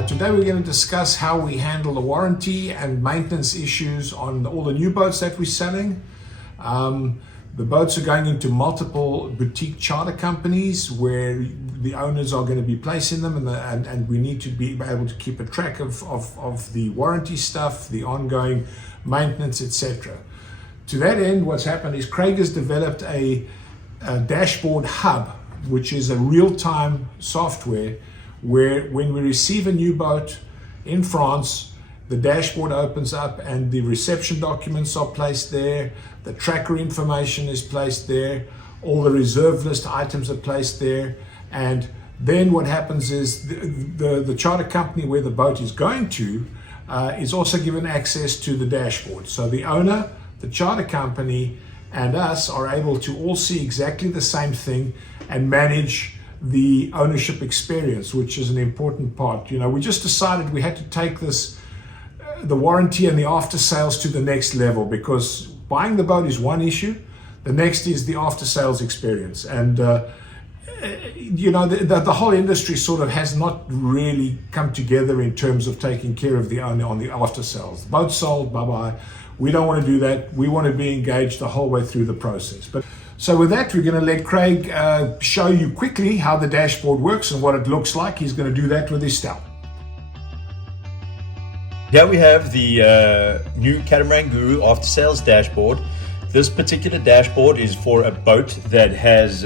Today we're going to discuss how we handle the warranty and maintenance issues on all the new boats that we're selling. The boats are going into multiple boutique charter companies where the owners are going to be placing them, and we need to be able to keep a track of the warranty stuff, the ongoing maintenance, etc. To that end, what's happened is Craig has developed a dashboard hub, which is a real-time software where when we receive a new boat in France, the dashboard opens up and the reception documents are placed there, the tracker information is placed there, all the reserve list items are placed there, and then what happens is the charter company where the boat is going to is also given access to the dashboard. So the owner, the charter company, and us are able to all see exactly the same thing and manage the ownership experience, which is an important part. You know, we just decided we had to take this, the warranty and the after sales to the next level, because buying the boat is one issue. The next is the after sales experience. And, you know, the whole industry sort of has not really come together in terms of taking care of the owner on the after sales. Boat sold, bye-bye. We don't want to do that. We want to be engaged the whole way through the process. So with that, we're going to let Craig show you quickly how the dashboard works and what it looks like. He's going to do that with his stout. Here we have the new Catamaran Guru after sales dashboard. This particular dashboard is for a boat that has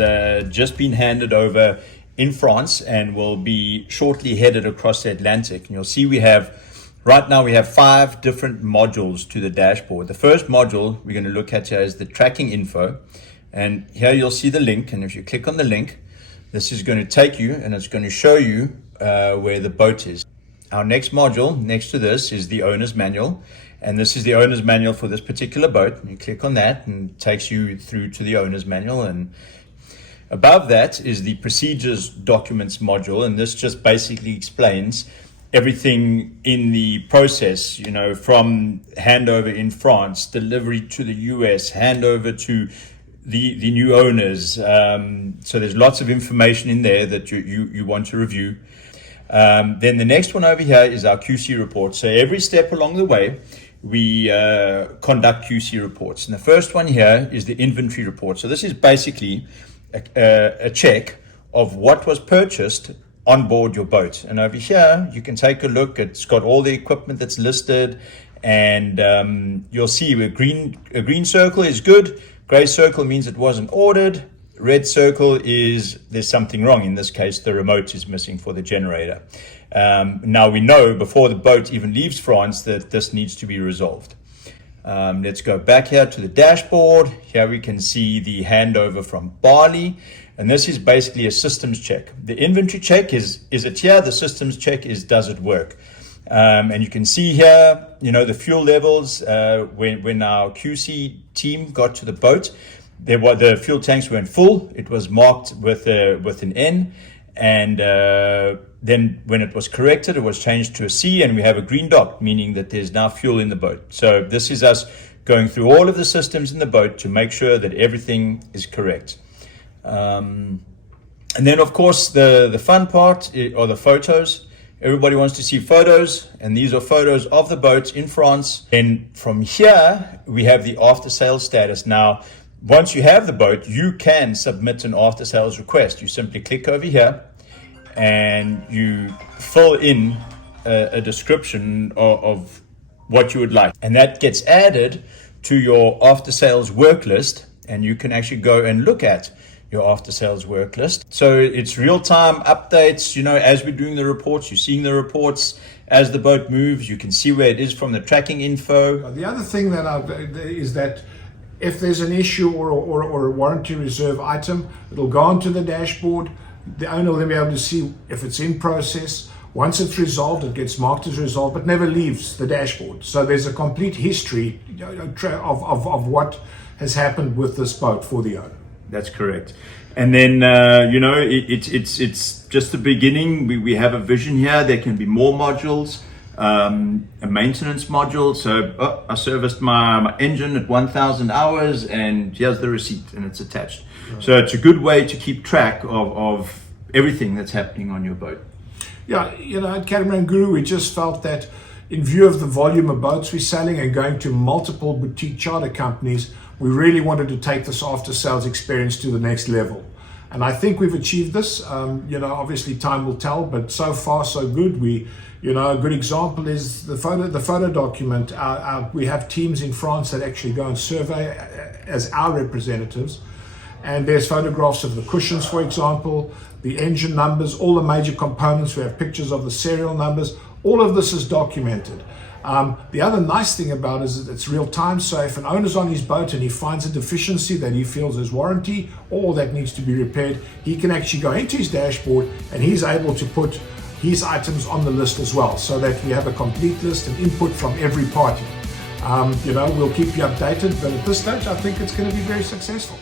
just been handed over in France and will be shortly headed across the Atlantic. And you'll see right now we have 5 different modules to the dashboard. The first module we're going to look at here is the tracking info. And here you'll see the link, and if you click on the link, this is going to take you and it's going to show you where the boat is. Our next module next to this is the owner's manual, and this is the owner's manual for this particular boat. You click on that and it takes you through to the owner's manual, and above that is the procedures documents module, and this just basically explains everything in the process, you know, from handover in France, delivery to the US, handover to the new owners. So there's lots of information in there that you want to review. Then the next one over here is our QC report. So every step along the way, we conduct QC reports. And the first one here is the inventory report. So this is basically a check of what was purchased on board your boat. And over here, you can take a look. It's got all the equipment that's listed, and you'll see a green circle is good. Gray circle means it wasn't ordered. Red circle is there's something wrong. In this case, the remote is missing for the generator. Now we know before the boat even leaves France that this needs to be resolved. Let's go back here to the dashboard. Here we can see the handover from Bali. And this is basically a systems check. The inventory check is it here? The systems check is, does it work? And you can see here, you know, the fuel levels. When our QC team got to the boat, the fuel tanks weren't full. It was marked with an N, and then when it was corrected, it was changed to a C, and we have a green dot, meaning that there's now fuel in the boat. So this is us going through all of the systems in the boat to make sure that everything is correct. And then, of course, the fun part are the photos. Everybody wants to see photos, and these are photos of the boat in France. And from here, we have the after sales status. Now, once you have the boat, you can submit an after sales request. You simply click over here and you fill in a description of what you would like. And that gets added to your after sales work list, and you can actually go and look at your after sales work list. So it's real-time updates, you know, as we're doing the reports, you're seeing the reports as the boat moves. You can see where it is from the tracking info. The other thing is that if there's an issue or a warranty reserve item, it'll go onto the dashboard. The owner will then be able to see if it's in process. Once it's resolved, it gets marked as resolved, but never leaves the dashboard. So there's a complete history of what has happened with this boat for the owner. That's correct. And then, you know, it's just the beginning. We have a vision here. There can be more modules, a maintenance module. So I serviced my engine at 1,000 hours, and here's the receipt, and it's attached. Right. So it's a good way to keep track of everything that's happening on your boat. Yeah, at Catamaran Guru, we just felt that in view of the volume of boats we're selling and going to multiple boutique charter companies, we really wanted to take this after sales experience to the next level. And I think we've achieved this. Obviously time will tell, but so far so good. A good example is the photo document. We have teams in France that actually go and survey as our representatives. And there's photographs of the cushions, for example, the engine numbers, all the major components. We have pictures of the serial numbers. All of this is documented. The other nice thing about it is that it's real time. So if an owner's on his boat and he finds a deficiency that he feels is warranty or that needs to be repaired, he can actually go into his dashboard and he's able to put his items on the list as well, so that we have a complete list and input from every party. We'll keep you updated, but at this stage, I think it's going to be very successful.